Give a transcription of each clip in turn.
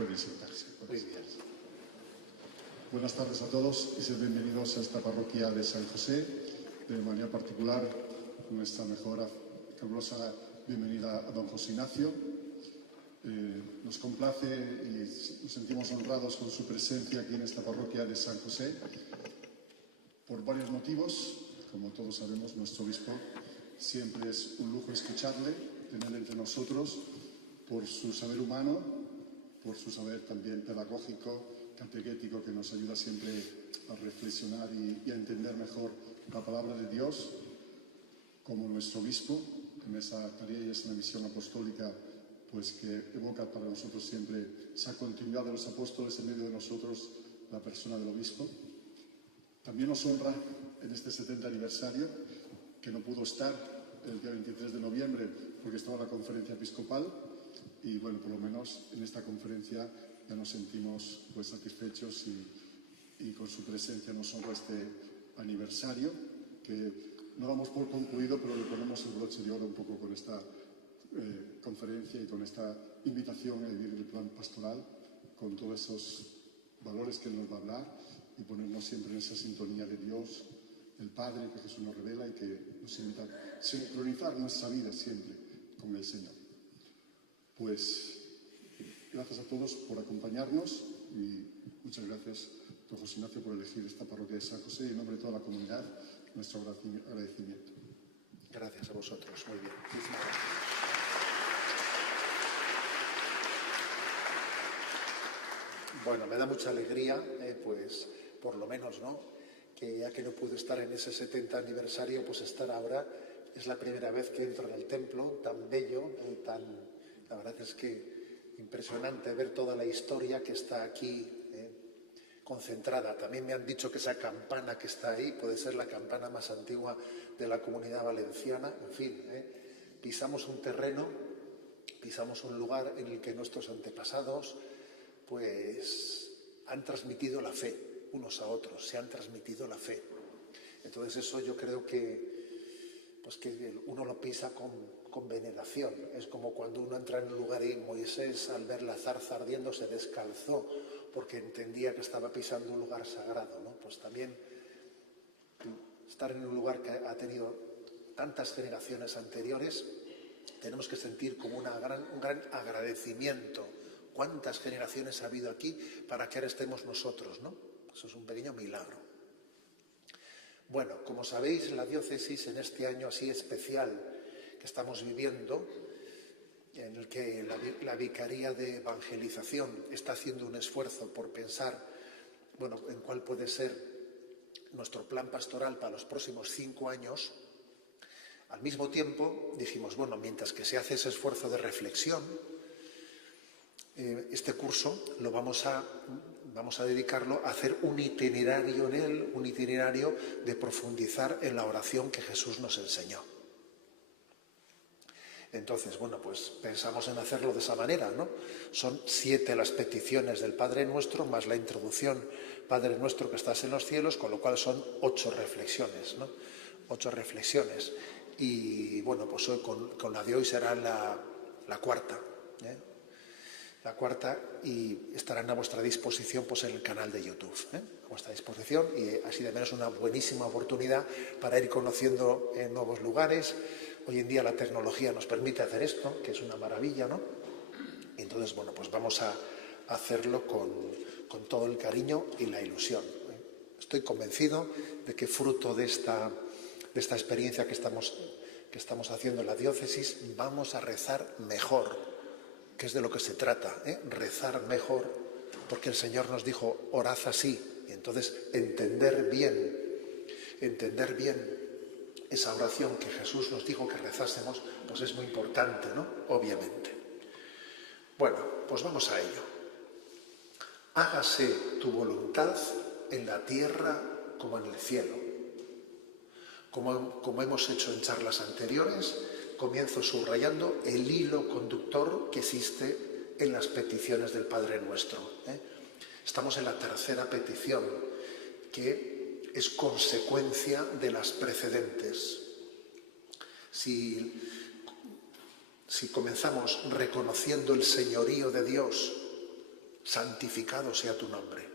Pueden sentarse. Buenas tardes a todos y sean bienvenidos a esta parroquia de San José. De manera particular, nuestra mejor calurosa bienvenida a don José Ignacio. Nos complace y nos sentimos honrados con su presencia aquí en esta parroquia de San José por varios motivos. Como todos sabemos, nuestro obispo siempre es un lujo escucharle, tenerle entre nosotros por su saber humano, por su saber también pedagógico, catequético, que nos ayuda siempre a reflexionar y a entender mejor la palabra de Dios, como nuestro obispo en esa tarea y esa misión apostólica, pues que evoca para nosotros siempre esa continuidad de los apóstoles en medio de nosotros, la persona del obispo. También nos honra en este 70 aniversario, que no pudo estar el día 23 de noviembre porque estaba en la conferencia episcopal, y bueno, por lo menos en esta conferencia ya nos sentimos pues satisfechos y con su presencia nos honra este aniversario, que no damos por concluido, pero le ponemos el broche de oro un poco con esta conferencia y con esta invitación a vivir el plan pastoral, con todos esos valores que nos va a hablar, y ponernos siempre en esa sintonía de Dios, el Padre, que Jesús nos revela y que nos invita a sincronizar nuestra vida siempre con el Señor. Pues gracias a todos por acompañarnos y muchas gracias, don José Ignacio, por elegir esta parroquia de San José, y en nombre de toda la comunidad, nuestro agradecimiento. Gracias a vosotros, muy bien. Muchísimas gracias. Bueno, me da mucha alegría, pues por lo menos, ¿no?, que ya que no pude estar en ese 70 aniversario, pues estar ahora. Es la primera vez que entro en el templo, tan bello, la verdad es que impresionante ver toda la historia que está aquí concentrada. También me han dicho que esa campana que está ahí puede ser la campana más antigua de la Comunidad Valenciana. En fin, pisamos un terreno, pisamos un lugar en el que nuestros antepasados pues han transmitido la fe unos a otros, se han transmitido la fe. Entonces eso yo creo que, pues que uno lo pisa con veneración. Es como cuando uno entra en un lugar y Moisés, al ver la zarza ardiendo, se descalzó porque entendía que estaba pisando un lugar sagrado, ¿no? Pues también estar en un lugar que ha tenido tantas generaciones anteriores, tenemos que sentir como un gran agradecimiento. ¿Cuántas generaciones ha habido aquí para que ahora estemos nosotros, ¿no? Eso es un pequeño milagro. Bueno, como sabéis, la diócesis en este año así especial que estamos viviendo, en el que la Vicaría de Evangelización está haciendo un esfuerzo por pensar, bueno, en cuál puede ser nuestro plan pastoral para los próximos 5 años, al mismo tiempo dijimos, bueno, mientras que se hace ese esfuerzo de reflexión, este curso lo vamos a dedicarlo a hacer un itinerario en él, un itinerario de profundizar en la oración que Jesús nos enseñó. Entonces, bueno, pues pensamos en hacerlo de esa manera, ¿no? Son 7 las peticiones del Padre Nuestro, más la introducción, Padre Nuestro que estás en los cielos, con lo cual son 8 reflexiones, ¿no? 8 reflexiones. Y bueno, pues hoy con la de hoy será la cuarta, la cuarta, y estarán a vuestra disposición pues en el canal de YouTube, a vuestra disposición, y así de menos una buenísima oportunidad para ir conociendo nuevos lugares. Hoy en día la tecnología nos permite hacer esto, que es una maravilla, ¿no? Y entonces, bueno, pues vamos a hacerlo con todo el cariño y la ilusión. Estoy convencido de que fruto de esta experiencia que estamos haciendo en la diócesis, vamos a rezar mejor, que es de lo que se trata, rezar mejor, porque el Señor nos dijo, orad así, y entonces entender bien esa oración que Jesús nos dijo que rezásemos, pues es muy importante, ¿no? Obviamente. Bueno, pues vamos a ello. Hágase tu voluntad en la tierra como en el cielo. Como hemos hecho en charlas anteriores, comienzo subrayando el hilo conductor que existe en las peticiones del Padre Nuestro. Estamos en la tercera petición, que es consecuencia de las precedentes. Si comenzamos reconociendo el señorío de Dios santificado sea tu nombre.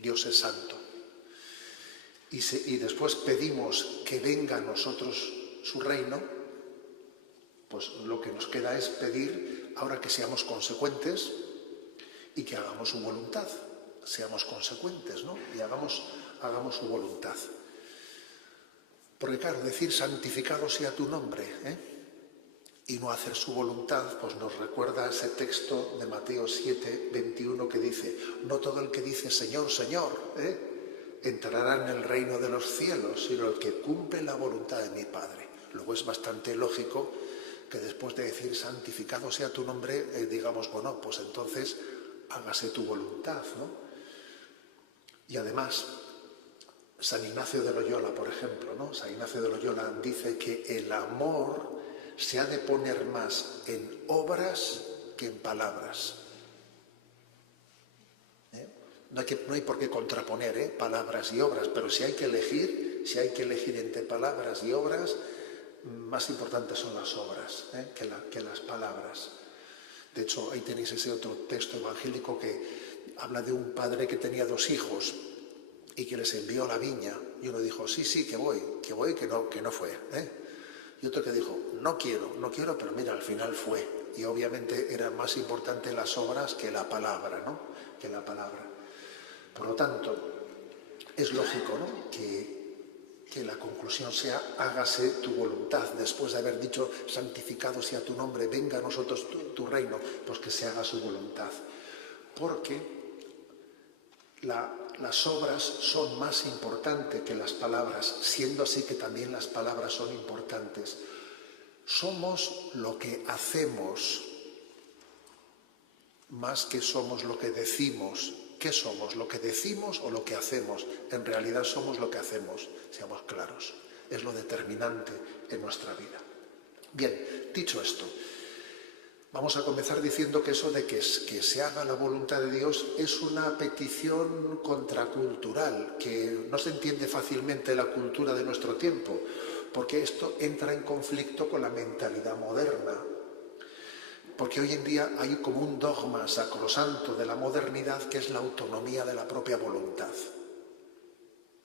Dios es santo. Y después pedimos que venga a nosotros su reino, pues lo que nos queda es pedir ahora que seamos consecuentes y que hagamos su voluntad. Seamos consecuentes, ¿no? Y hagamos su voluntad. Porque claro, decir santificado sea tu nombre, y no hacer su voluntad, pues nos recuerda ese texto de Mateo 7, 21 que dice: no todo el que dice Señor, Señor, entrará en el reino de los cielos, sino el que cumple la voluntad de mi Padre. Luego es bastante lógico que después de decir santificado sea tu nombre, digamos, bueno, pues entonces hágase tu voluntad, ¿no? Y además, San Ignacio de Loyola, por ejemplo, ¿no? San Ignacio de Loyola dice que el amor se ha de poner más en obras que en palabras. No hay por qué contraponer palabras y obras, pero si hay que elegir entre palabras y obras, más importantes son las obras que las palabras. De hecho, ahí tenéis ese otro texto evangélico que habla de un padre que tenía 2 hijos y que les envió a la viña. Y uno dijo, sí, que voy, que no fue. Y otro que dijo, no quiero, pero mira, al final fue. Y obviamente eran más importantes las obras que la palabra, ¿no? Que la palabra. Por lo tanto, es lógico, ¿no? que la conclusión sea hágase tu voluntad. Después de haber dicho santificado sea tu nombre, venga a nosotros tu reino, pues que se haga su voluntad. Porque las obras son más importantes que las palabras, siendo así que también las palabras son importantes. Somos lo que hacemos más que somos lo que decimos. ¿Qué somos? ¿Lo que decimos o lo que hacemos? En realidad somos lo que hacemos, seamos claros. Es lo determinante en nuestra vida. Bien, dicho esto, vamos a comenzar diciendo que eso de que se haga la voluntad de Dios es una petición contracultural, que no se entiende fácilmente la cultura de nuestro tiempo, porque esto entra en conflicto con la mentalidad moderna. Porque hoy en día hay como un dogma sacrosanto de la modernidad que es la autonomía de la propia voluntad.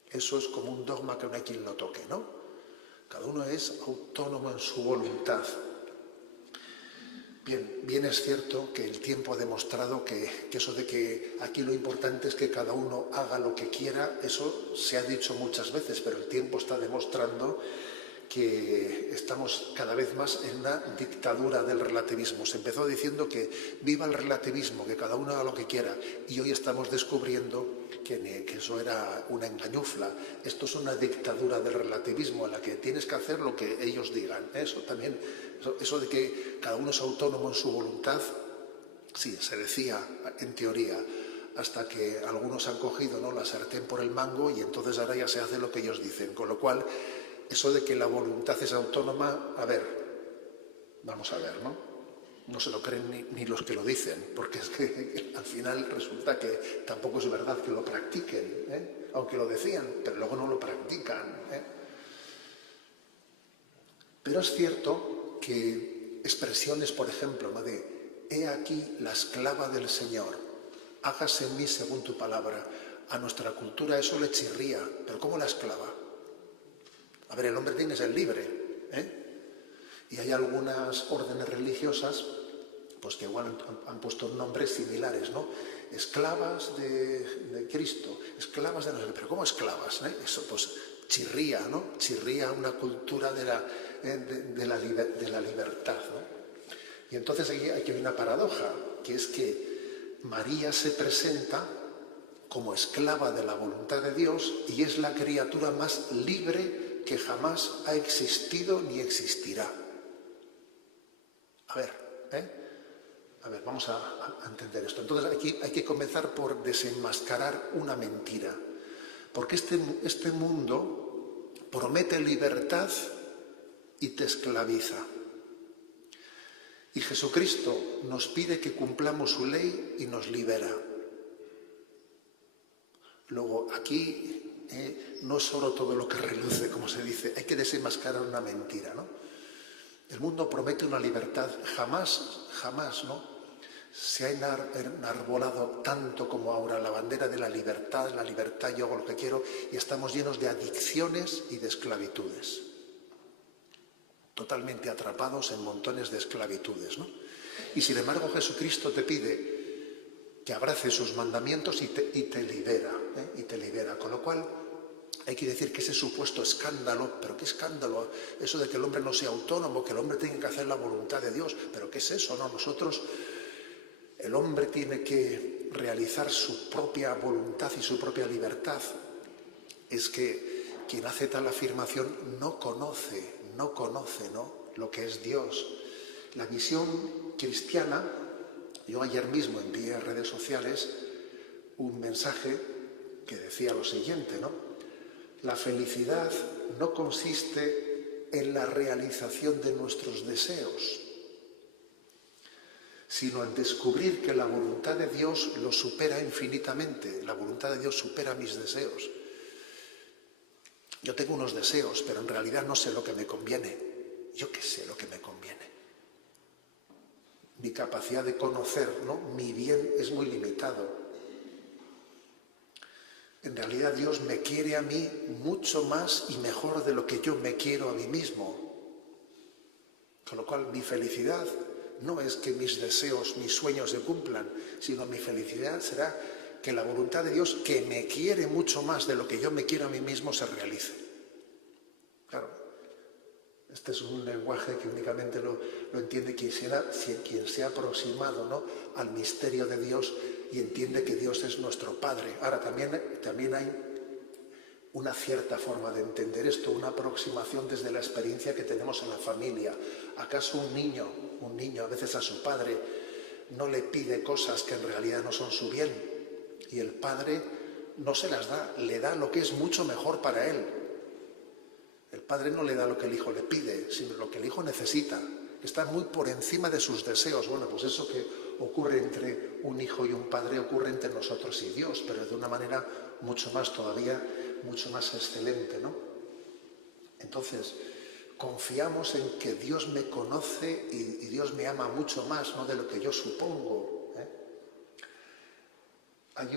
Eso es como un dogma que no hay quien lo toque, ¿no? Cada uno es autónomo en su voluntad. Bien es cierto que el tiempo ha demostrado que eso de que aquí lo importante es que cada uno haga lo que quiera, eso se ha dicho muchas veces, pero el tiempo está demostrando que estamos cada vez más en una dictadura del relativismo. Se empezó diciendo que viva el relativismo, que cada uno haga lo que quiera, y hoy estamos descubriendo que eso era una engañufla. Esto es una dictadura del relativismo en la que tienes que hacer lo que ellos digan. Eso también, eso de que cada uno es autónomo en su voluntad, sí, se decía en teoría, hasta que algunos han cogido, ¿no?, la sartén por el mango y entonces ahora ya se hace lo que ellos dicen. Con lo cual, eso de que la voluntad es autónoma, vamos a ver, ¿no? No se lo creen ni los que lo dicen, porque es que al final resulta que tampoco es verdad que lo practiquen, aunque lo decían, pero luego no lo practican. Pero es cierto que expresiones, por ejemplo, ¿no?, de he aquí la esclava del Señor, hágase en mí según tu palabra, a nuestra cultura eso le chirría, pero ¿cómo la esclava? A ver, el hombre tiene que ser libre, Y hay algunas órdenes religiosas, pues que igual han puesto nombres similares, ¿no? Esclavas de Cristo, esclavas de nosotros. Pero ¿cómo esclavas? Eso pues chirría, ¿no? Chirría una cultura de la libertad, ¿no? Y entonces aquí hay una paradoja, que es que María se presenta como esclava de la voluntad de Dios y es la criatura más libre que jamás ha existido ni existirá. A ver, vamos a entender esto. Entonces aquí hay que comenzar por desenmascarar una mentira. Porque este mundo promete libertad y te esclaviza. Y Jesucristo nos pide que cumplamos su ley y nos libera. Luego aquí no es solo todo lo que reluce, como se dice, hay que desenmascarar una mentira, ¿no? El mundo promete una libertad, jamás, ¿no? se ha enarbolado tanto como ahora la bandera de la libertad, yo hago lo que quiero, y estamos llenos de adicciones y de esclavitudes. Totalmente atrapados en montones de esclavitudes, ¿no? Y sin embargo Jesucristo te pide que abraces sus mandamientos y te libera, y te libera. Con lo cual hay que decir que ese supuesto escándalo, pero ¿qué escándalo? Eso de que el hombre no sea autónomo, que el hombre tiene que hacer la voluntad de Dios, pero ¿qué es eso? No, el hombre tiene que realizar su propia voluntad y su propia libertad. Es que quien hace tal afirmación no conoce, ¿no? Lo que es Dios. La visión cristiana, yo ayer mismo envié a redes sociales un mensaje que decía lo siguiente, ¿no? La felicidad no consiste en la realización de nuestros deseos, sino en descubrir que la voluntad de Dios lo supera infinitamente. La voluntad de Dios supera mis deseos. Yo tengo unos deseos, pero en realidad no sé lo que me conviene. Yo qué sé lo que me conviene. Mi capacidad de conocer, ¿no?, mi bien es muy limitado. En realidad Dios me quiere a mí mucho más y mejor de lo que yo me quiero a mí mismo. Con lo cual mi felicidad no es que mis deseos, mis sueños se cumplan, sino mi felicidad será que la voluntad de Dios, que me quiere mucho más de lo que yo me quiero a mí mismo, se realice. Claro, este es un lenguaje que únicamente lo entiende quien se ha aproximado, ¿no?, al misterio de Dios y entiende que Dios es nuestro Padre. Ahora, también hay una cierta forma de entender esto, una aproximación desde la experiencia que tenemos en la familia. ¿Acaso un niño a veces a su padre no le pide cosas que en realidad no son su bien? Y el padre no se las da, le da lo que es mucho mejor para él. El padre no le da lo que el hijo le pide, sino lo que el hijo necesita. Está muy por encima de sus deseos. Bueno, pues eso que ocurre entre un hijo y un padre ocurre entre nosotros y Dios, pero de una manera mucho más excelente, ¿no? Entonces, confiamos en que Dios me conoce y Dios me ama mucho más, ¿no?, de lo que yo supongo, ¿eh? Hay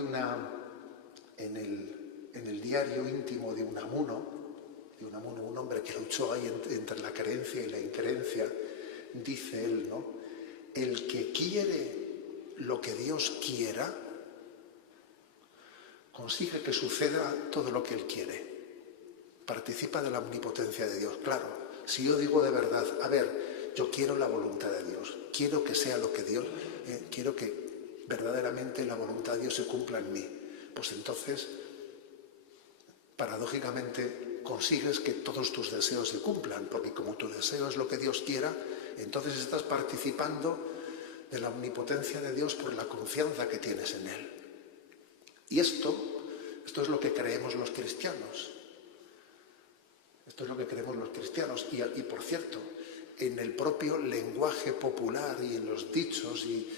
en el diario íntimo de Unamuno, un hombre que luchó ahí entre la creencia y la increencia, dice él, ¿no?: el que quiere lo que Dios quiera, consigue que suceda todo lo que él quiere. Participa de la omnipotencia de Dios. Claro, si yo digo de verdad, a ver, yo quiero la voluntad de Dios, quiero que sea lo que Dios, quiero que verdaderamente la voluntad de Dios se cumpla en mí, pues entonces, paradójicamente, consigues que todos tus deseos se cumplan, porque como tu deseo es lo que Dios quiera, entonces estás participando de la omnipotencia de Dios por la confianza que tienes en Él. Y esto es lo que creemos los cristianos. Esto es lo que creemos los cristianos. Y por cierto, en el propio lenguaje popular y en los dichos y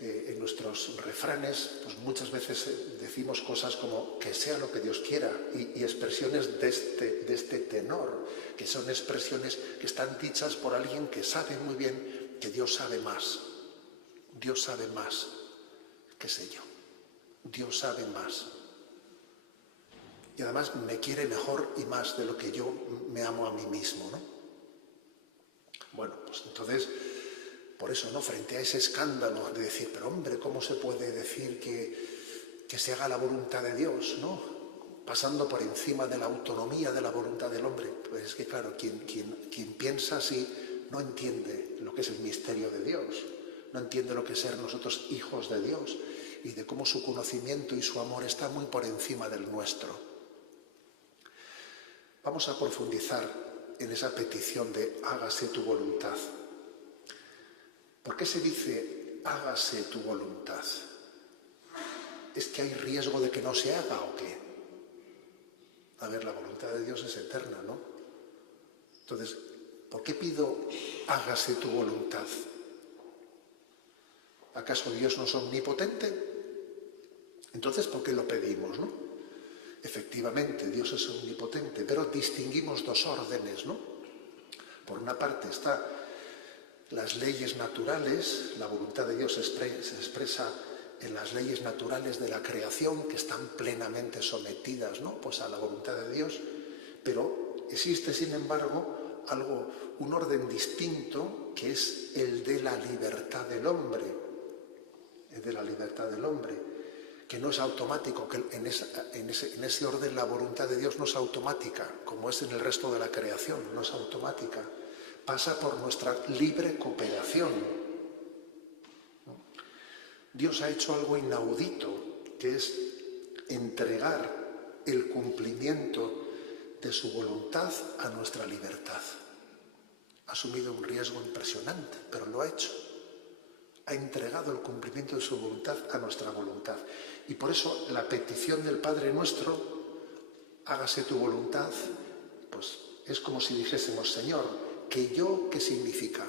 en nuestros refranes, pues muchas veces decimos cosas como que sea lo que Dios quiera y expresiones de este tenor, que son expresiones que están dichas por alguien que sabe muy bien que Dios sabe más. Dios sabe más, qué sé yo. Dios sabe más. Y además me quiere mejor y más de lo que yo me amo a mí mismo, ¿no? Bueno, pues entonces, por eso, ¿no?, frente a ese escándalo de decir, pero hombre, ¿cómo se puede decir que se haga la voluntad de Dios, ¿no?, pasando por encima de la autonomía de la voluntad del hombre? Pues es que, claro, quien piensa así no entiende lo que es el misterio de Dios, no entiende lo que es ser nosotros hijos de Dios y de cómo su conocimiento y su amor está muy por encima del nuestro. Vamos a profundizar en esa petición de hágase tu voluntad. ¿Por qué se dice hágase tu voluntad? ¿Es que hay riesgo de que no se haga o qué? A ver, la voluntad de Dios es eterna, ¿no? Entonces, ¿por qué pido hágase tu voluntad? ¿Acaso Dios no es omnipotente? Entonces, ¿por qué lo pedimos, no? Efectivamente, Dios es omnipotente, pero distinguimos dos órdenes, ¿no? Por una parte está las leyes naturales, la voluntad de Dios se expresa en las leyes naturales de la creación, que están plenamente sometidas, ¿no?, pues a la voluntad de Dios, pero existe, sin embargo, un orden distinto, que es el de la libertad del hombre, que no es automático, que en ese orden la voluntad de Dios no es automática, como es en el resto de la creación, no es automática, pasa por nuestra libre cooperación. Dios ha hecho algo inaudito, que es entregar el cumplimiento de su voluntad a nuestra libertad. Ha asumido un riesgo impresionante, pero lo ha hecho. Ha entregado el cumplimiento de su voluntad a nuestra voluntad. Y por eso la petición del Padre Nuestro, hágase tu voluntad, pues es como si dijésemos: Señor, que yo, ¿qué significa?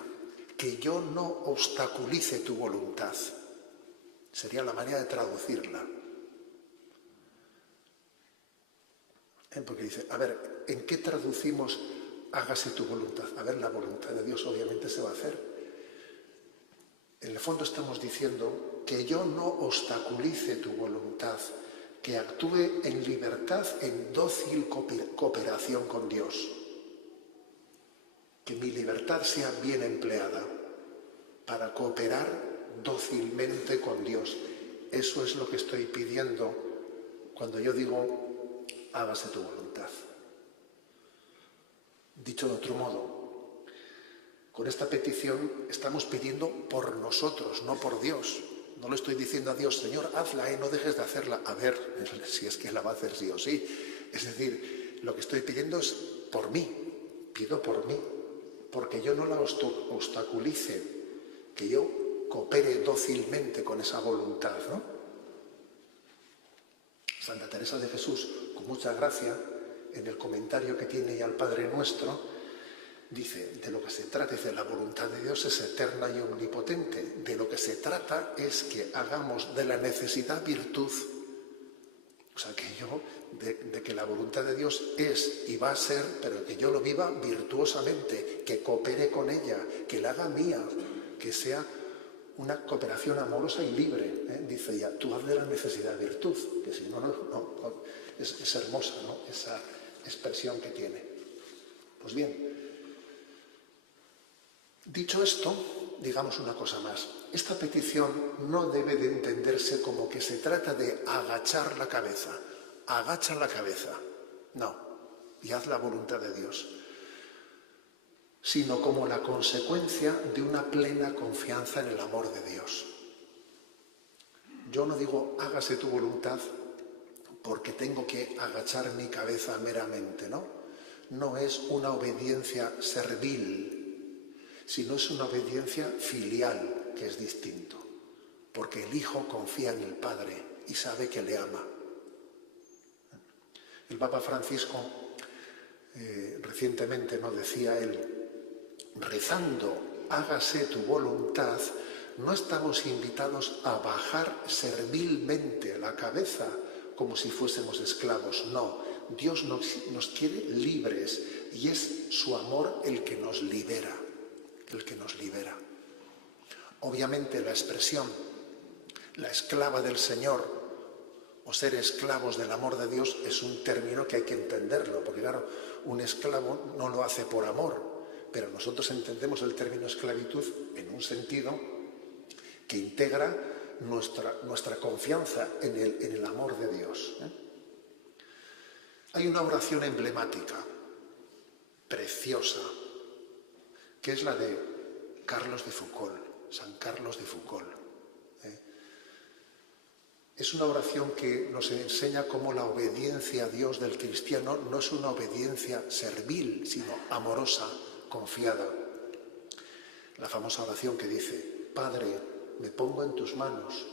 Que yo no obstaculice tu voluntad. Sería la manera de traducirla. Porque dice, a ver, ¿en qué traducimos hágase tu voluntad? A ver, la voluntad de Dios obviamente se va a hacer. En el fondo estamos diciendo que yo no obstaculice tu voluntad, que actúe en libertad, en dócil cooperación con Dios. Que mi libertad sea bien empleada para cooperar dócilmente con Dios. Eso es lo que estoy pidiendo cuando yo digo hágase tu voluntad. Dicho de otro modo, con esta petición estamos pidiendo por nosotros, no por Dios. No le estoy diciendo a Dios: Señor, hazla, no dejes de hacerla. A ver, si es que la va a hacer sí o sí. Es decir, lo que estoy pidiendo es por mí. Pido por mí, porque yo no la obstaculice, que yo coopere dócilmente con esa voluntad, ¿no? Santa Teresa de Jesús, con mucha gracia, en el comentario que tiene al Padre Nuestro, dice, de lo que se trata, dice, la voluntad de Dios es eterna y omnipotente. De lo que se trata es que hagamos de la necesidad virtud. O sea, que yo, de que la voluntad de Dios es y va a ser, pero que yo lo viva virtuosamente, que coopere con ella, que la haga mía, que sea una cooperación amorosa y libre. Dice ella, tú haz de la necesidad virtud, que si no, es hermosa, ¿no?, esa expresión que tiene. Pues bien, dicho esto, digamos una cosa más. Esta petición no debe de entenderse como que se trata de agachar la cabeza. Agacha la cabeza. No, y haz la voluntad de Dios. Sino como la consecuencia de una plena confianza en el amor de Dios. Yo no digo hágase tu voluntad porque tengo que agachar mi cabeza meramente, ¿no? No es una obediencia servil, sino es una obediencia filial, que es distinto, porque el Hijo confía en el Padre y sabe que le ama. El Papa Francisco recientemente nos decía él, rezando hágase tu voluntad, no estamos invitados a bajar servilmente la cabeza como si fuésemos esclavos, no. Dios nos quiere libres y es su amor el que nos libera, Obviamente la expresión, la esclava del Señor, o ser esclavos del amor de Dios, es un término que hay que entenderlo, porque claro, un esclavo no lo hace por amor, pero nosotros entendemos el término esclavitud en un sentido que integra nuestra confianza en el amor de Dios. Hay una oración emblemática, preciosa, que es la de Carlos de Foucauld, San Carlos de Foucauld. Es una oración que nos enseña cómo la obediencia a Dios del cristiano no es una obediencia servil, sino amorosa, confiada. La famosa oración que dice, Padre, me pongo en tus manos,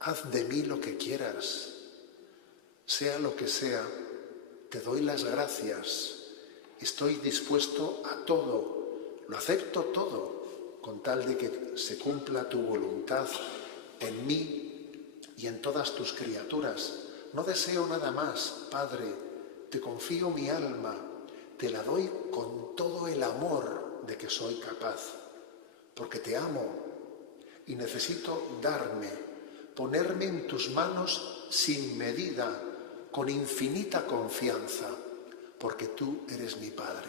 haz de mí lo que quieras, sea lo que sea, te doy las gracias, estoy dispuesto a todo, lo acepto todo, con tal de que se cumpla tu voluntad en mí y en todas tus criaturas. No deseo nada más, Padre, te confío mi alma, te la doy con todo el amor de que soy capaz. porque te amo y necesito ponerme en tus manos sin medida, con infinita confianza, porque tú eres mi Padre.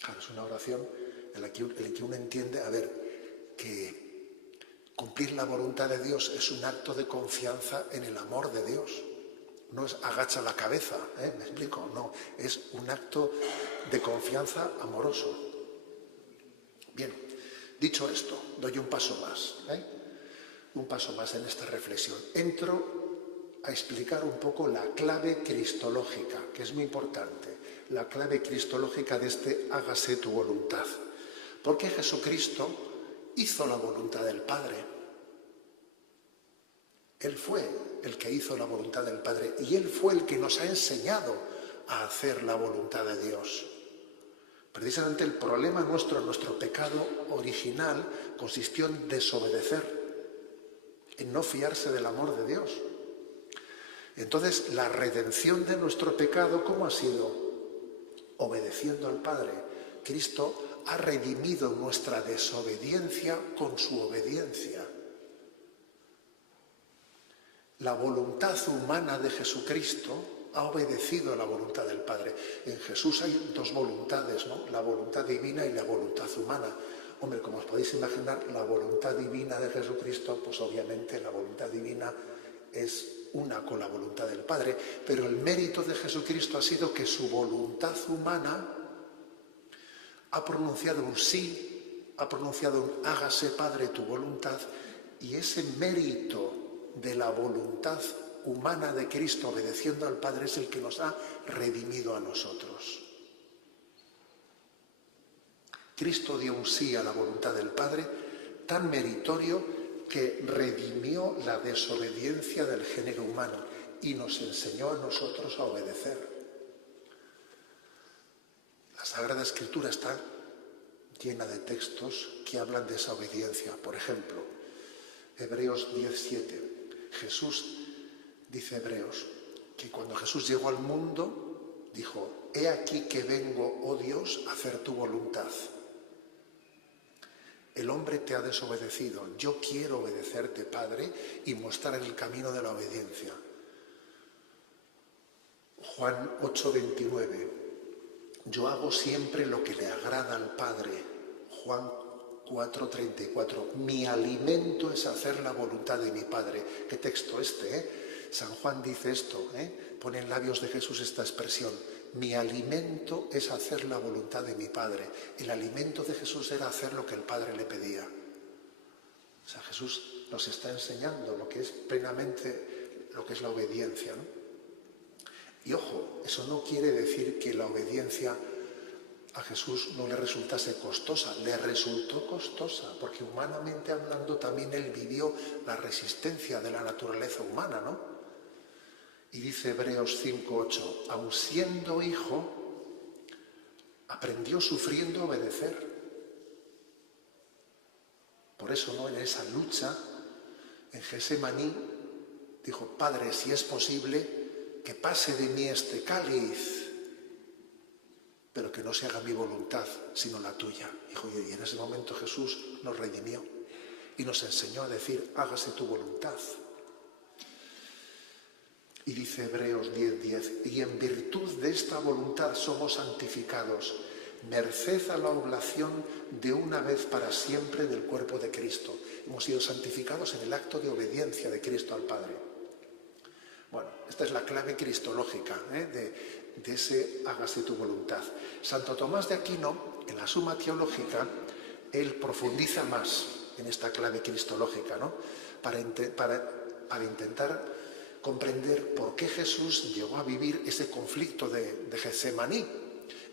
Claro, es una oración en la que uno entiende, que cumplir la voluntad de Dios es un acto de confianza en el amor de Dios. No es agacha la cabeza, ¿me explico? No, es un acto de confianza amoroso. Bien, dicho esto, doy un paso más, un paso más en esta reflexión. Entro a explicar un poco la clave cristológica, que es muy importante, la clave cristológica de este hágase tu voluntad. Porque Jesucristo hizo la voluntad del Padre. Él fue el que hizo la voluntad del Padre y Él fue el que nos ha enseñado a hacer la voluntad de Dios. Precisamente el problema nuestro pecado original, consistió en desobedecer, en no fiarse del amor de Dios. Entonces, la redención de nuestro pecado, ¿cómo ha sido? Obedeciendo al Padre. Cristo ha redimido nuestra desobediencia con su obediencia. La voluntad humana de Jesucristo ha obedecido a la voluntad del Padre. En Jesús hay dos voluntades, ¿no? La voluntad divina y la voluntad humana. Hombre, como os podéis imaginar, la voluntad divina de Jesucristo, pues obviamente la voluntad divina es una con la voluntad del Padre. Pero el mérito de Jesucristo ha sido que su voluntad humana ha pronunciado un sí, ha pronunciado un hágase, Padre, tu voluntad, y ese mérito de la voluntad humana de Cristo obedeciendo al Padre es el que nos ha redimido a nosotros. Cristo dio un sí a la voluntad del Padre tan meritorio que redimió la desobediencia del género humano y nos enseñó a nosotros a obedecer. La Sagrada Escritura está llena de textos que hablan de esa obediencia. Por ejemplo, Hebreos 10:7. Jesús, dice Hebreos, que cuando Jesús llegó al mundo, dijo: he aquí que vengo, oh Dios, a hacer tu voluntad. El hombre te ha desobedecido. Yo quiero obedecerte, Padre, y mostrar el camino de la obediencia. Juan 8:29. Yo hago siempre lo que le agrada al Padre. Juan 4:34. Mi alimento es hacer la voluntad de mi Padre. ¿Qué texto este? San Juan dice esto, pone en labios de Jesús esta expresión. Mi alimento es hacer la voluntad de mi Padre. El alimento de Jesús era hacer lo que el Padre le pedía. O sea, Jesús nos está enseñando lo que es plenamente, lo que es la obediencia, ¿no? Y ojo, eso no quiere decir que la obediencia a Jesús no le resultase costosa. Le resultó costosa, porque humanamente hablando también él vivió la resistencia de la naturaleza humana, ¿no? Y dice Hebreos 5:8, aun siendo hijo, aprendió sufriendo a obedecer. Por eso, ¿no?, en esa lucha, en Getsemaní, dijo: Padre, si es posible, que pase de mí este cáliz, pero que no se haga mi voluntad, sino la tuya. Y en ese momento Jesús nos redimió y nos enseñó a decir: hágase tu voluntad. Y dice Hebreos 10:10, y en virtud de esta voluntad somos santificados, merced a la oblación de una vez para siempre del cuerpo de Cristo. Hemos sido santificados en el acto de obediencia de Cristo al Padre. Bueno, esta es la clave cristológica de ese hágase tu voluntad. Santo Tomás de Aquino, en la Suma Teológica, él profundiza más en esta clave cristológica, ¿no?, para intentar comprender por qué Jesús llegó a vivir ese conflicto de Getsemaní,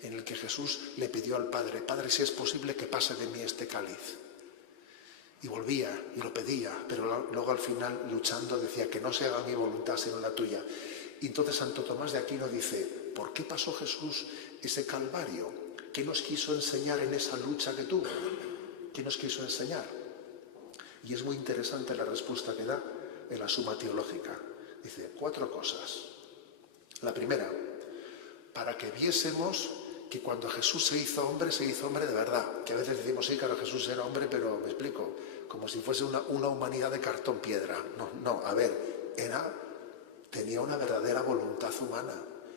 en el que Jesús le pidió al Padre: Padre, si es posible, que pase de mí este cáliz. Y volvía y lo pedía, pero luego al final, luchando, decía: que no se haga mi voluntad sino la tuya. Y entonces Santo Tomás de Aquino dice: ¿por qué pasó Jesús ese calvario? ¿Qué nos quiso enseñar en esa lucha que tuvo? ¿Qué nos quiso enseñar? Y es muy interesante la respuesta que da en la Suma Teológica. Dice 4 cosas. La primera, para que viésemos que cuando Jesús se hizo hombre de verdad. Que a veces decimos, sí, claro, Jesús era hombre, pero me explico, como si fuese una humanidad de cartón piedra. No, a ver, tenía una verdadera voluntad humana.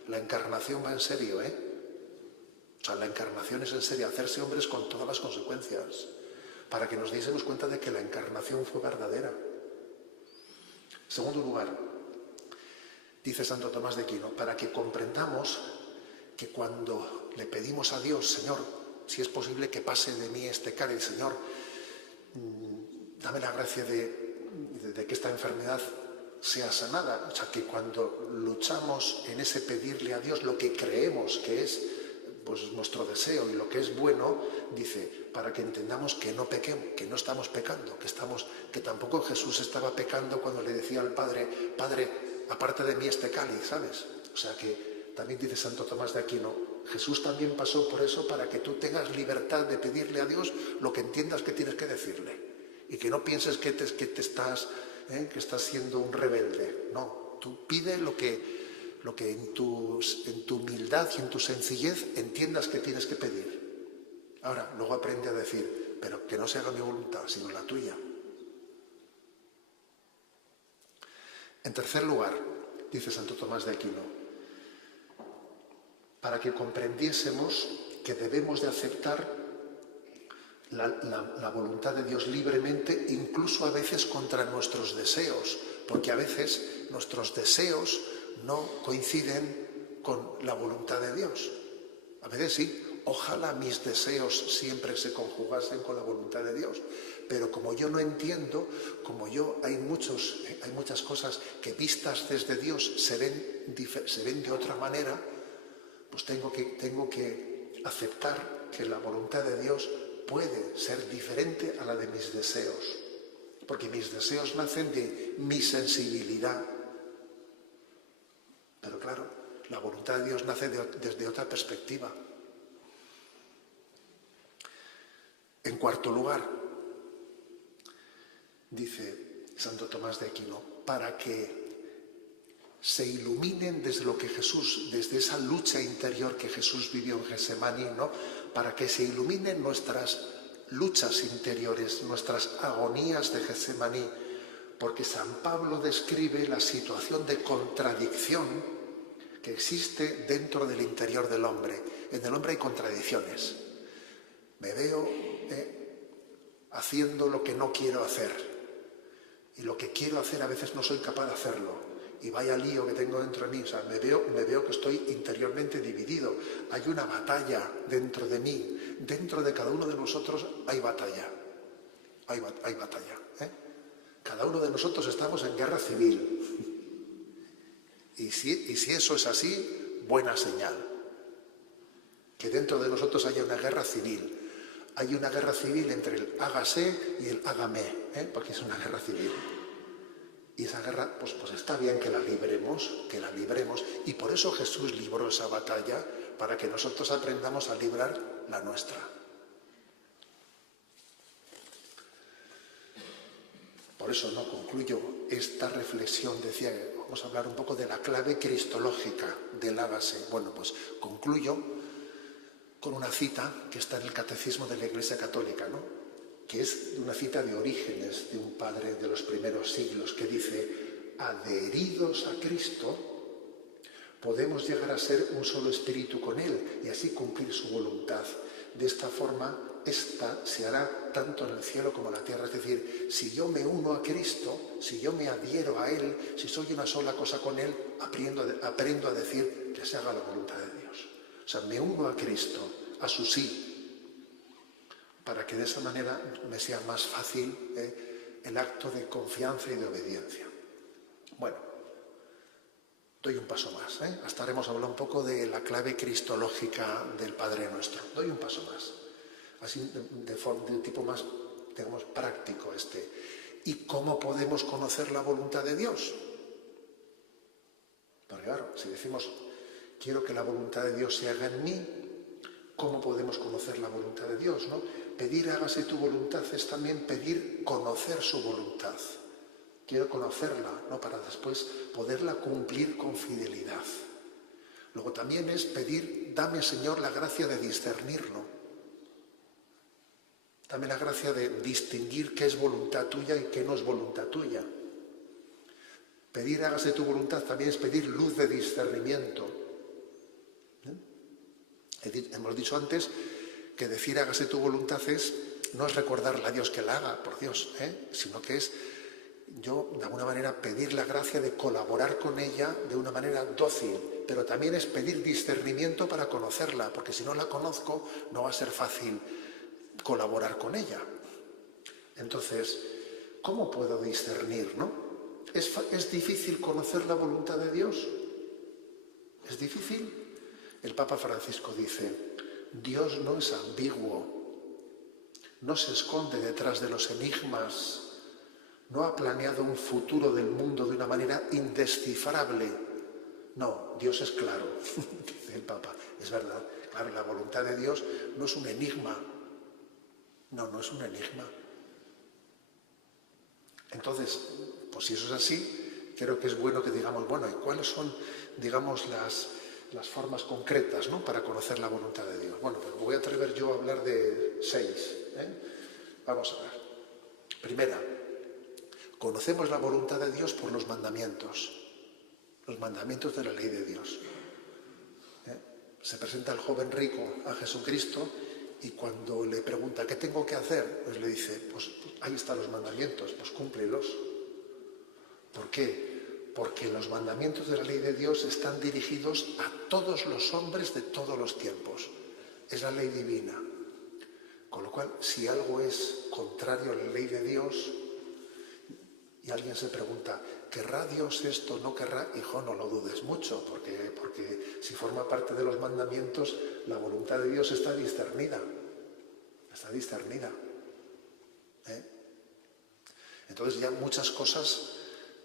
La encarnación va en serio, ¿eh? O sea, la encarnación es en serio, hacerse hombres con todas las consecuencias, para que nos diésemos cuenta de que la encarnación fue verdadera. Segundo lugar, dice Santo Tomás de Aquino, para que comprendamos que cuando le pedimos a Dios, Señor, si es posible que pase de mí este cáliz, Señor, dame la gracia de que esta enfermedad sea sanada. O sea, que cuando luchamos en ese pedirle a Dios lo que creemos que es pues nuestro deseo y lo que es bueno, dice, para que entendamos que no pequemos, que no estamos pecando, que tampoco Jesús estaba pecando cuando le decía al Padre, Padre, aparte de mí este cáliz, ¿sabes? O sea que también dice Santo Tomás de Aquino, Jesús también pasó por eso para que tú tengas libertad de pedirle a Dios lo que entiendas que tienes que decirle y que no pienses que estás siendo un rebelde. No, tú pide lo que en tu humildad y en tu sencillez entiendas que tienes que pedir. Ahora, luego aprende a decir, pero que no se haga mi voluntad, sino la tuya. En tercer lugar, dice Santo Tomás de Aquino, para que comprendiésemos que debemos de aceptar la voluntad de Dios libremente, incluso a veces contra nuestros deseos, porque a veces nuestros deseos no coinciden con la voluntad de Dios. A veces sí, ojalá mis deseos siempre se conjugasen con la voluntad de Dios, pero como yo no entiendo, hay muchas cosas que vistas desde Dios se ven de otra manera, pues tengo que aceptar que la voluntad de Dios puede ser diferente a la de mis deseos, porque mis deseos nacen de mi sensibilidad. Pero claro, la voluntad de Dios nace desde otra perspectiva. En cuarto lugar, dice Santo Tomás de Aquino, para que se iluminen desde esa lucha interior que Jesús vivió en Getsemaní, ¿no? Para que se iluminen nuestras luchas interiores, nuestras agonías de Getsemaní, porque San Pablo describe la situación de contradicción que existe dentro del interior del hombre. En el hombre hay contradicciones. Me veo haciendo lo que no quiero hacer, y lo que quiero hacer a veces no soy capaz de hacerlo. Y vaya lío que tengo dentro de mí, o sea, me veo que estoy interiormente dividido. Hay una batalla dentro de mí, dentro de cada uno de nosotros hay batalla. Hay batalla. Cada uno de nosotros estamos en guerra civil. Y si eso es así, buena señal. Que dentro de nosotros haya una guerra civil. Hay una guerra civil entre el hágase y el hágame, porque es una guerra civil. Y esa guerra, pues está bien que la libremos, y por eso Jesús libró esa batalla, para que nosotros aprendamos a librar la nuestra. Por eso no concluyo esta reflexión, decía que vamos a hablar un poco de la clave cristológica del hágase. Bueno, pues concluyo con una cita que está en el Catecismo de la Iglesia Católica, ¿no? Que es una cita de Orígenes, de un padre de los primeros siglos, que dice, adheridos a Cristo, podemos llegar a ser un solo espíritu con Él y así cumplir su voluntad. De esta forma, esta se hará tanto en el cielo como en la tierra. Es decir, si yo me uno a Cristo, si yo me adhiero a Él, si soy una sola cosa con Él, aprendo a decir que se haga la voluntad de Dios. O sea, me uno a Cristo, a su sí, para que de esa manera me sea más fácil el acto de confianza y de obediencia. Bueno, doy un paso más. Hasta ahora hemos hablado un poco de la clave cristológica del Padre Nuestro. Doy un paso más, así de tipo más, digamos, práctico ¿Y cómo podemos conocer la voluntad de Dios? Porque claro, si decimos, quiero que la voluntad de Dios se haga en mí, ¿cómo podemos conocer la voluntad de Dios, no? Pedir hágase tu voluntad es también pedir conocer su voluntad. Quiero conocerla, ¿no? Para después poderla cumplir con fidelidad. Luego también es pedir, dame Señor la gracia de discernirlo. Dame la gracia de distinguir qué es voluntad tuya y qué no es voluntad tuya. Pedir hágase tu voluntad también es pedir luz de discernimiento. Hemos dicho antes que decir hágase tu voluntad no es recordarle a Dios que la haga, por Dios, sino que es yo, de alguna manera, pedir la gracia de colaborar con ella de una manera dócil, pero también es pedir discernimiento para conocerla, porque si no la conozco no va a ser fácil colaborar con ella. Entonces, ¿cómo puedo discernir, no? ¿Es difícil conocer la voluntad de Dios? ¿Es difícil? El Papa Francisco dice, Dios no es ambiguo, no se esconde detrás de los enigmas, no ha planeado un futuro del mundo de una manera indescifrable. No, Dios es claro, dice el Papa. Es verdad, claro, la voluntad de Dios no es un enigma. No es un enigma. Entonces, pues si eso es así, creo que es bueno que digamos, bueno, ¿y cuáles son, digamos, las formas concretas, ¿no?, para conocer la voluntad de Dios? Bueno, pues me voy a atrever yo a hablar de 6. Vamos a ver. Primera, conocemos la voluntad de Dios por los mandamientos de la ley de Dios. Se presenta el joven rico a Jesucristo y cuando le pregunta ¿qué tengo que hacer? Pues le dice, pues ahí están los mandamientos, pues cúmplelos. ¿Por qué? Porque los mandamientos de la ley de Dios están dirigidos a todos los hombres de todos los tiempos. Es la ley divina. Con lo cual, si algo es contrario a la ley de Dios y alguien se pregunta, ¿querrá Dios esto? ¿No querrá? Hijo, no lo dudes mucho, porque si forma parte de los mandamientos, la voluntad de Dios está discernida. Está discernida. Entonces ya muchas cosas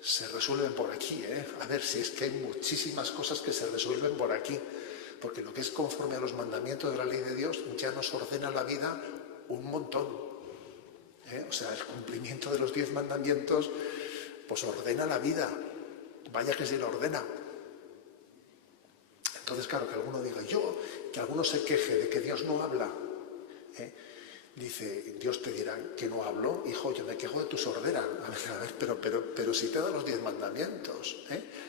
se resuelven por aquí. A ver, si es que hay muchísimas cosas que se resuelven por aquí. Porque lo que es conforme a los mandamientos de la ley de Dios ya nos ordena la vida un montón. O sea, el cumplimiento de los 10 mandamientos pues ordena la vida. Vaya que se lo ordena. Entonces, claro, que alguno diga, que alguno se queje de que Dios no habla. Dice, Dios te dirá que no hablo, hijo, yo me quejo de tu sordera. A ver, pero si te da los 10 mandamientos,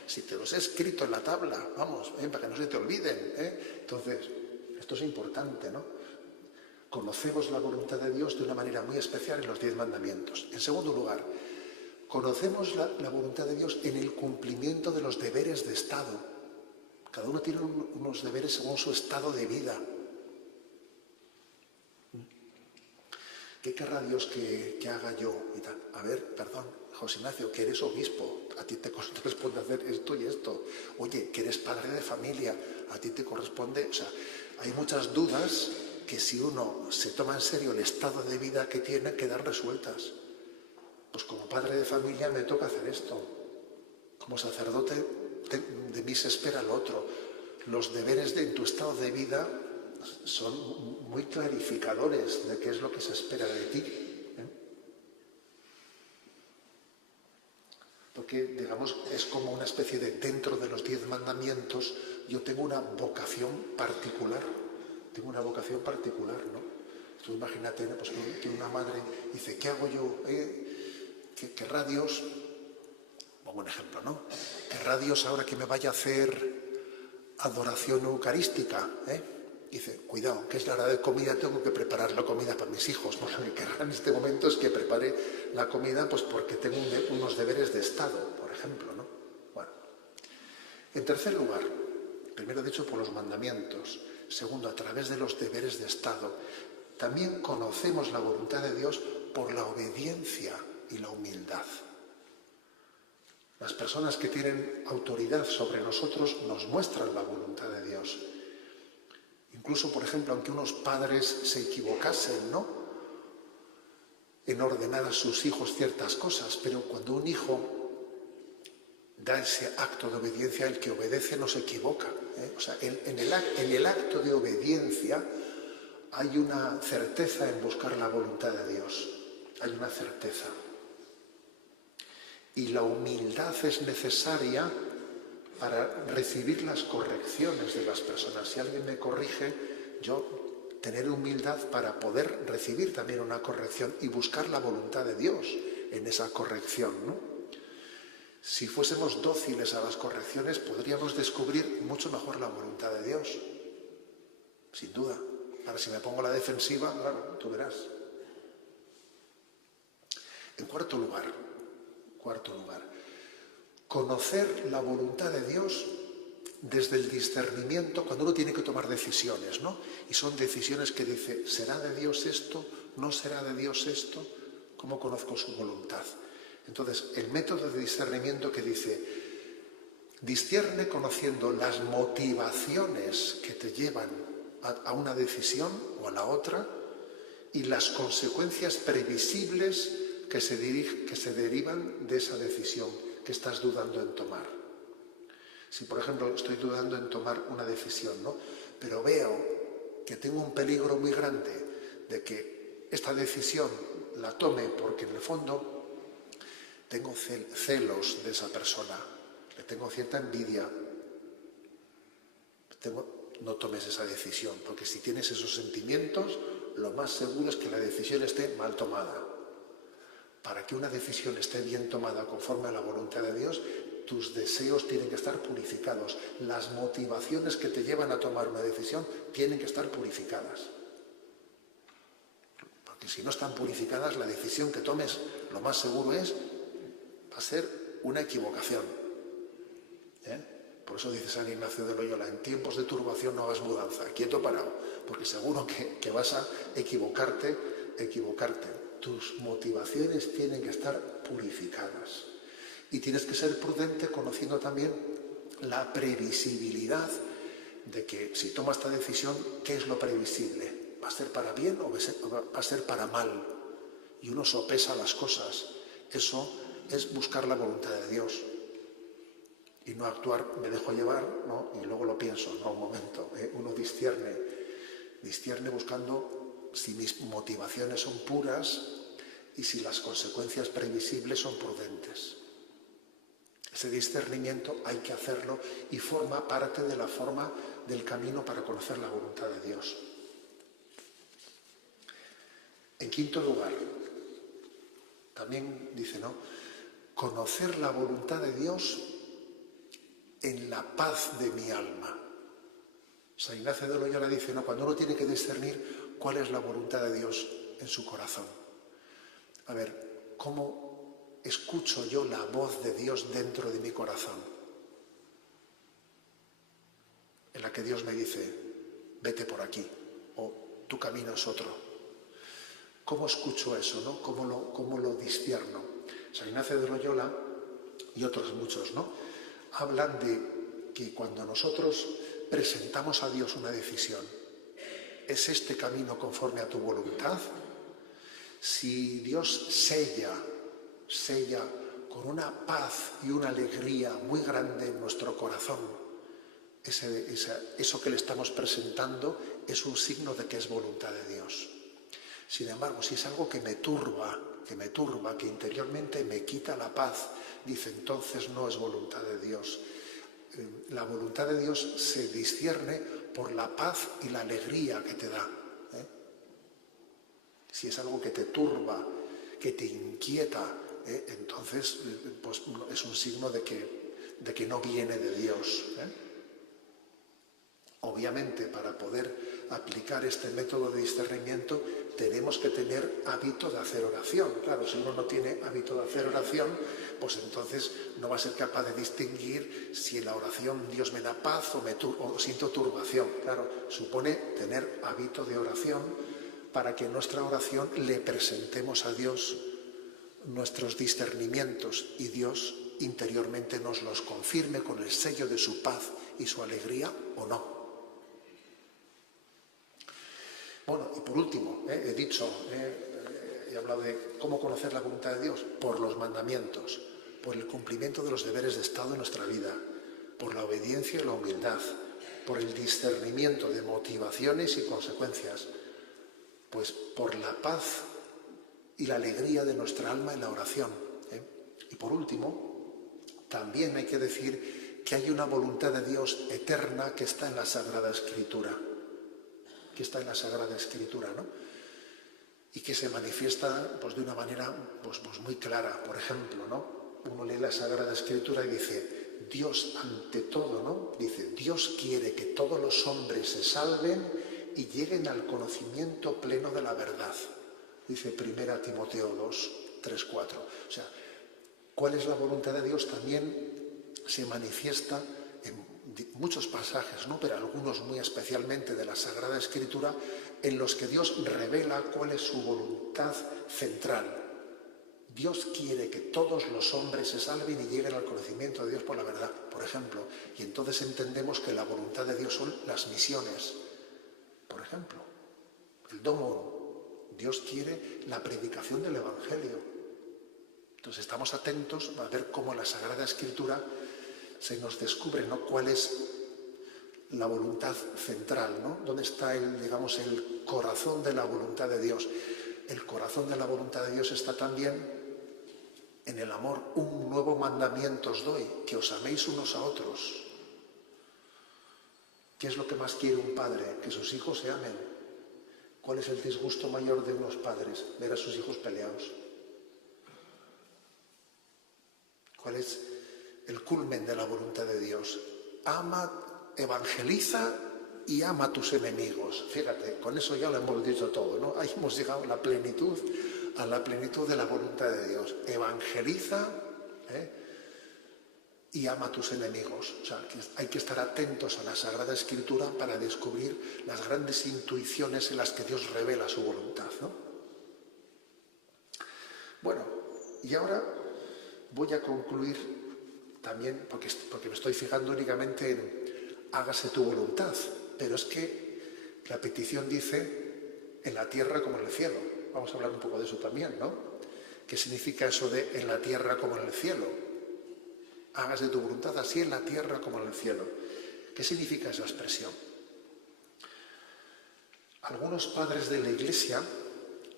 si te los he escrito en la tabla, vamos, para que no se te olviden. Entonces, esto es importante, ¿no? Conocemos la voluntad de Dios de una manera muy especial en los 10 mandamientos. En segundo lugar, conocemos la voluntad de Dios en el cumplimiento de los deberes de Estado. Cada uno tiene unos deberes según su estado de vida. ¿Qué querrá Dios que haga yo? Y tal. A ver, perdón, José Ignacio, que eres obispo, a ti te corresponde hacer esto y esto. Oye, que eres padre de familia, a ti te corresponde. O sea, hay muchas dudas que si uno se toma en serio el estado de vida que tiene, quedan resueltas. Pues como padre de familia me toca hacer esto. Como sacerdote de mí se espera lo otro. Los deberes en tu estado de vida son muy clarificadores de qué es lo que se espera de ti. Porque, digamos, es como una especie de, dentro de los 10 mandamientos, yo tengo una vocación particular. Tengo una vocación particular, ¿no? Tú imagínate, pues, que una madre dice, ¿qué hago yo? ¿Querrá Dios? Pongo un ejemplo, ¿no? ¿Querrá Dios ahora que me vaya a hacer adoración eucarística? Dice, cuidado, que es la hora de comida, tengo que preparar la comida para mis hijos. Pues lo que querrá en este momento es que prepare la comida, pues porque tengo unos deberes de Estado, por ejemplo, ¿no? Bueno. En tercer lugar, primero dicho por los mandamientos, segundo, a través de los deberes de Estado, también conocemos la voluntad de Dios por la obediencia y la humildad. Las personas que tienen autoridad sobre nosotros nos muestran la voluntad de Dios. Incluso, por ejemplo, aunque unos padres se equivocasen, ¿no?, en ordenar a sus hijos ciertas cosas, pero cuando un hijo da ese acto de obediencia, el que obedece no se equivoca. O sea, en el acto de obediencia hay una certeza en buscar la voluntad de Dios. Hay una certeza. Y la humildad es necesaria para recibir las correcciones de las personas. Si alguien me corrige, yo tener humildad para poder recibir también una corrección y buscar la voluntad de Dios en esa corrección, ¿no? Si fuésemos dóciles a las correcciones, podríamos descubrir mucho mejor la voluntad de Dios, sin duda. Ahora, si me pongo a la defensiva, claro, tú verás. En cuarto lugar, conocer la voluntad de Dios desde el discernimiento, cuando uno tiene que tomar decisiones, ¿no? Y son decisiones que dice, ¿será de Dios esto? ¿No será de Dios esto? ¿Cómo conozco su voluntad? Entonces, el método de discernimiento que dice, discierne conociendo las motivaciones que te llevan a una decisión o a la otra y las consecuencias previsibles que se derivan de esa decisión que estás dudando en tomar. Si, por ejemplo, estoy dudando en tomar una decisión, ¿no? Pero veo que tengo un peligro muy grande de que esta decisión la tome porque en el fondo tengo celos de esa persona, le tengo cierta envidia. No tomes esa decisión, porque si tienes esos sentimientos, lo más seguro es que la decisión esté mal tomada. Para que una decisión esté bien tomada conforme a la voluntad de Dios, tus deseos tienen que estar purificados. Las motivaciones que te llevan a tomar una decisión tienen que estar purificadas. Porque si no están purificadas, la decisión que tomes, lo más seguro va a ser una equivocación. Por eso dice San Ignacio de Loyola, en tiempos de turbación no hagas mudanza, quieto parado, porque seguro que vas a equivocarte. Tus motivaciones tienen que estar purificadas. Y tienes que ser prudente conociendo también la previsibilidad de que si tomas esta decisión, ¿qué es lo previsible? ¿Va a ser para bien o va a ser para mal? Y uno sopesa las cosas. Eso es buscar la voluntad de Dios. Y no actuar, me dejo llevar, ¿no? Y luego lo pienso, no, un momento. Uno discierne buscando si mis motivaciones son puras y si las consecuencias previsibles son prudentes. Ese discernimiento hay que hacerlo y forma parte de la forma del camino para conocer la voluntad de Dios. En quinto lugar, también dice, ¿no? Conocer la voluntad de Dios en la paz de mi alma. San Ignacio de Loyola dice, ¿no? Cuando uno tiene que discernir cuál es la voluntad de Dios en su corazón. A ver, ¿cómo escucho yo la voz de Dios dentro de mi corazón? En la que Dios me dice, vete por aquí, o tu camino es otro. ¿Cómo escucho eso, no? ¿Cómo lo discierno? San Ignacio de Loyola y otros muchos, ¿no? Hablan de que cuando nosotros presentamos a Dios una decisión, ¿es este camino conforme a tu voluntad? Si Dios sella con una paz y una alegría muy grande en nuestro corazón, eso que le estamos presentando es un signo de que es voluntad de Dios. Sin embargo, si es algo que me turba, que interiormente me quita la paz, dice, entonces no es voluntad de Dios. La voluntad de Dios se discierne por la paz y la alegría que te da. Si es algo que te turba, que te inquieta, entonces pues, es un signo de que no viene de Dios. Obviamente, para poder aplicar este método de discernimiento, tenemos que tener hábito de hacer oración. Claro, si uno no tiene hábito de hacer oración, pues entonces no va a ser capaz de distinguir si en la oración Dios me da paz o siento turbación. Claro, supone tener hábito de oración para que en nuestra oración le presentemos a Dios nuestros discernimientos y Dios interiormente nos los confirme con el sello de su paz y su alegría o no. Bueno, y por último, he hablado de cómo conocer la voluntad de Dios, por los mandamientos, por el cumplimiento de los deberes de Estado en nuestra vida, por la obediencia y la humildad, por el discernimiento de motivaciones y consecuencias, pues por la paz y la alegría de nuestra alma en la oración. Y por último, también hay que decir que hay una voluntad de Dios eterna que está en la Sagrada Escritura, ¿no? Y que se manifiesta pues, de una manera pues muy clara. Por ejemplo, ¿no? Uno lee la Sagrada Escritura y dice, Dios ante todo, ¿no? Dice, Dios quiere que todos los hombres se salven y lleguen al conocimiento pleno de la verdad. Dice 1 Timoteo 2, 3, 4. O sea, ¿cuál es la voluntad de Dios? También se manifiesta en muchos pasajes, ¿no? Pero algunos muy especialmente de la Sagrada Escritura, en los que Dios revela cuál es su voluntad central. Dios quiere que todos los hombres se salven y lleguen al conocimiento de Dios por la verdad, por ejemplo. Y entonces entendemos que la voluntad de Dios son las misiones. Por ejemplo, el Domum. Dios quiere la predicación del Evangelio. Entonces estamos atentos a ver cómo en la Sagrada Escritura se nos descubre, ¿no?, cuál es la voluntad central, ¿no? ¿Dónde está el corazón de la voluntad de Dios? El corazón de la voluntad de Dios está también en el amor. Un nuevo mandamiento os doy, que os améis unos a otros. ¿Qué es lo que más quiere un padre? Que sus hijos se amen. ¿Cuál es el disgusto mayor de unos padres? Ver a sus hijos peleados. ¿Cuál es el culmen de la voluntad de Dios? Ama, evangeliza y ama a tus enemigos. Fíjate, con eso ya lo hemos dicho todo, ¿no? Ahí hemos llegado a la plenitud de la voluntad de Dios. Evangeliza y ama a tus enemigos. O sea, que hay que estar atentos a la Sagrada Escritura para descubrir las grandes intuiciones en las que Dios revela su voluntad, ¿no? Bueno, y ahora voy a concluir también, porque me estoy fijando únicamente en hágase tu voluntad, pero es que la petición dice en la tierra como en el cielo. Vamos a hablar un poco de eso también, ¿no? ¿Qué significa eso de en la tierra como en el cielo? Hágase tu voluntad así en la tierra como en el cielo. ¿Qué significa esa expresión? Algunos padres de la Iglesia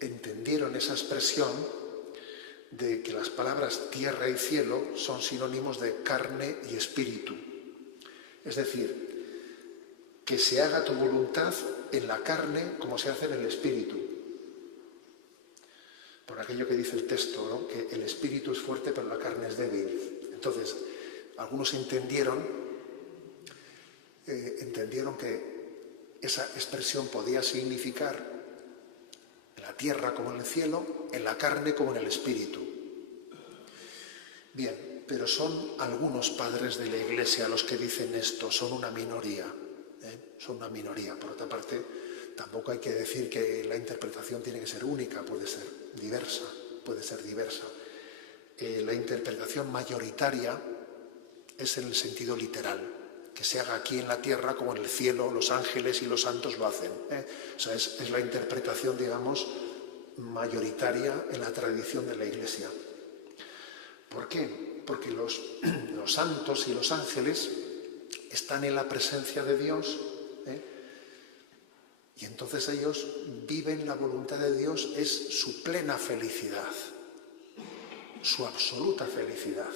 entendieron esa expresión de que las palabras tierra y cielo son sinónimos de carne y espíritu. Es decir, que se haga tu voluntad en la carne como se hace en el espíritu. Por aquello que dice el texto, ¿no?, que el espíritu es fuerte pero la carne es débil. Entonces, algunos entendieron que esa expresión podía significar en la tierra como en el cielo, en la carne como en el espíritu. Bien, pero son algunos padres de la Iglesia los que dicen esto, son una minoría, son una minoría. Por otra parte, tampoco hay que decir que la interpretación tiene que ser única, puede ser diversa. La interpretación mayoritaria es en el sentido literal, que se haga aquí en la tierra como en el cielo, los ángeles y los santos lo hacen. O sea, es la interpretación, digamos, mayoritaria en la tradición de la Iglesia. ¿Por qué? Porque los santos y los ángeles están en la presencia de Dios, y entonces ellos viven la voluntad de Dios, es su plena felicidad, su absoluta felicidad.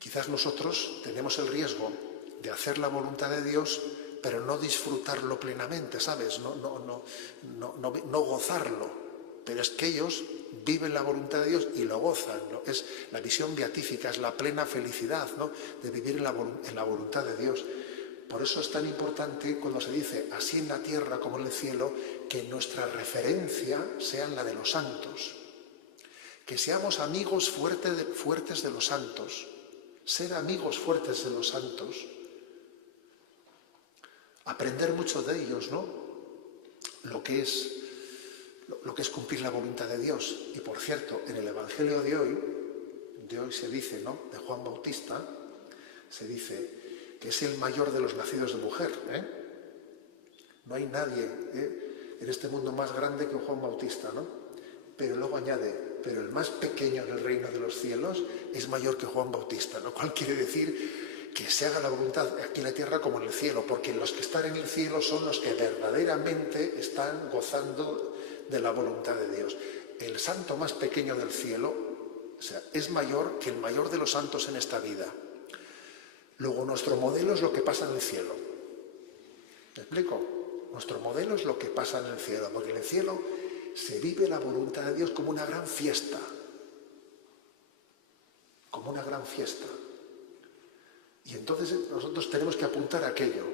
Quizás nosotros tenemos el riesgo de hacer la voluntad de Dios, pero no disfrutarlo plenamente, ¿sabes? No gozarlo. Pero es que ellos viven la voluntad de Dios y lo gozan, ¿no? Es la visión beatífica, es la plena felicidad, ¿no?, de vivir en la voluntad de Dios. Por eso es tan importante cuando se dice así en la tierra como en el cielo, que nuestra referencia sea la de los santos. Que seamos amigos fuertes de los santos. Ser amigos fuertes de los santos. Aprender mucho de ellos, ¿no? Lo que es cumplir la voluntad de Dios. Y por cierto, en el Evangelio de hoy se dice, ¿no?, de Juan Bautista, se dice que es el mayor de los nacidos de mujer. No hay nadie en este mundo más grande que Juan Bautista, ¿no? Pero luego añade, pero el más pequeño en el reino de los cielos es mayor que Juan Bautista, lo cual quiere decir que se haga la voluntad aquí en la tierra como en el cielo, porque los que están en el cielo son los que verdaderamente están gozando de la voluntad de Dios. El santo más pequeño del cielo sea, es mayor que el mayor de los santos en esta vida. Luego, nuestro modelo es lo que pasa en el cielo. ¿Me explico? Nuestro modelo es lo que pasa en el cielo, porque en el cielo se vive la voluntad de Dios como una gran fiesta. Como una gran fiesta. Y entonces nosotros tenemos que apuntar a aquello,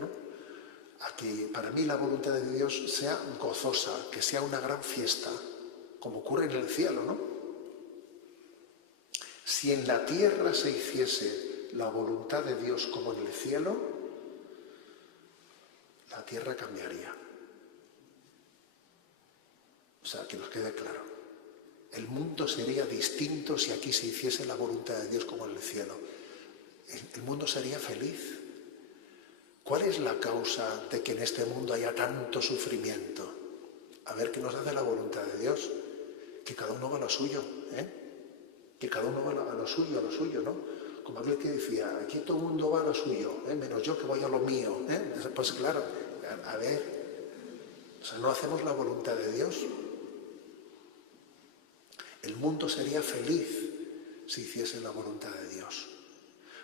¿no? A que para mí la voluntad de Dios sea gozosa, que sea una gran fiesta, como ocurre en el cielo, ¿no? Si en la tierra se hiciese la voluntad de Dios como en el cielo, la tierra cambiaría. O sea, que nos quede claro. El mundo sería distinto si aquí se hiciese la voluntad de Dios como en el cielo. El mundo sería feliz. ¿Cuál es la causa de que en este mundo haya tanto sufrimiento? A ver qué nos hace la voluntad de Dios. Que cada uno va a lo suyo, Que cada uno va a lo suyo, ¿no? Como aquel que decía, aquí todo el mundo va a lo suyo, menos yo que voy a lo mío, Pues claro, a ver, o sea, no hacemos la voluntad de Dios. El mundo sería feliz si hiciese la voluntad de Dios.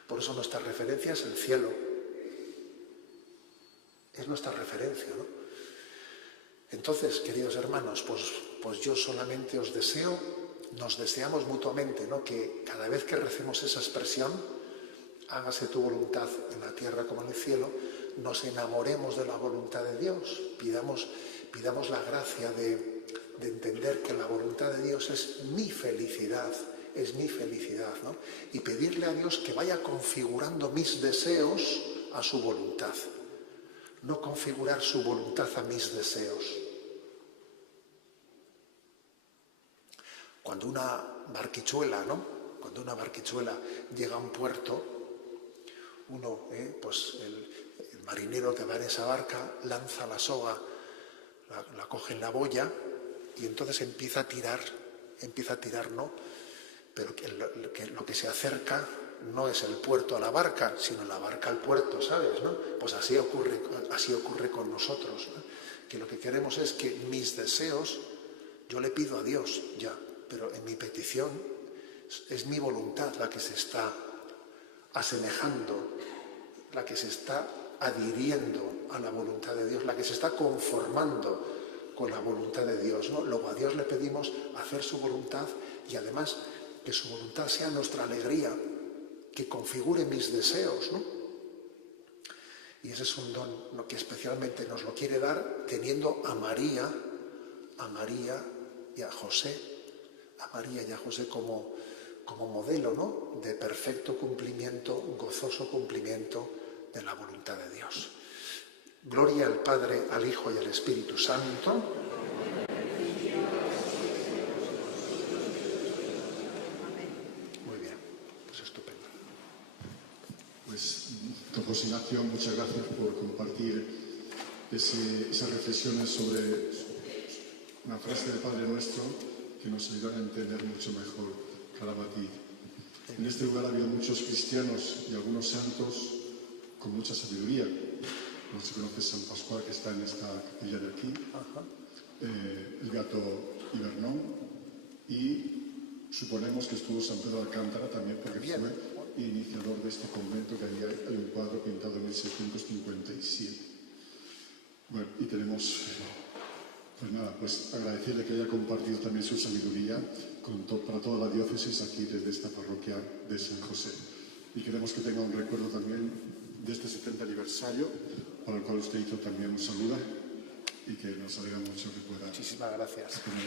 Por eso nuestra referencia es el cielo. Es nuestra referencia, ¿no? Entonces, queridos hermanos, pues yo solamente os deseo, nos deseamos mutuamente, ¿no? Que cada vez que recemos esa expresión, hágase tu voluntad en la tierra como en el cielo, nos enamoremos de la voluntad de Dios, pidamos la gracia de entender que la voluntad de Dios es mi felicidad, ¿no? Y pedirle a Dios que vaya configurando mis deseos a su voluntad, no configurar su voluntad a mis deseos. Cuando una barquichuela, ¿no? Cuando una barquichuela llega a un puerto, uno, pues el marinero que va en esa barca lanza la soga, la coge en la boya y entonces empieza a tirar, ¿no? Pero lo que se acerca no es el puerto a la barca, sino la barca al puerto, ¿sabes? ¿No? Pues así ocurre con nosotros, ¿no? Que lo que queremos es que mis deseos, yo le pido a Dios ya, pero en mi petición es mi voluntad la que se está asemejando, la que se está adhiriendo a la voluntad de Dios, la que se está conformando con la voluntad de Dios, ¿no? Luego a Dios le pedimos hacer su voluntad y además que su voluntad sea nuestra alegría, que configure mis deseos, ¿no? Y ese es un don, ¿no?, que especialmente nos lo quiere dar teniendo a María y a José como modelo, ¿no?, de perfecto cumplimiento, gozoso cumplimiento de la voluntad de Dios. Gloria al Padre, al Hijo y al Espíritu Santo. Muy bien, pues estupendo. Pues, don José Ignacio, muchas gracias por compartir esas reflexiones sobre una frase del Padre Nuestro que nos ayudará a entender mucho mejor cada matiz. En este lugar ha habido muchos cristianos y algunos santos con mucha sabiduría. No se conoce San Pascual, que está en esta capilla de aquí, el Beato Ibernón, y suponemos que estuvo San Pedro de Alcántara también, porque fue iniciador de este convento, que hay un cuadro pintado en 1657. Bueno, y tenemos, pues nada, pues agradecerle que haya compartido también su sabiduría para toda la diócesis aquí desde esta parroquia de San José. Y queremos que tenga un recuerdo también de este 70 aniversario, para el cual usted hizo también un saludo y que nos alegra mucho que pueda. Muchísimas gracias. Tener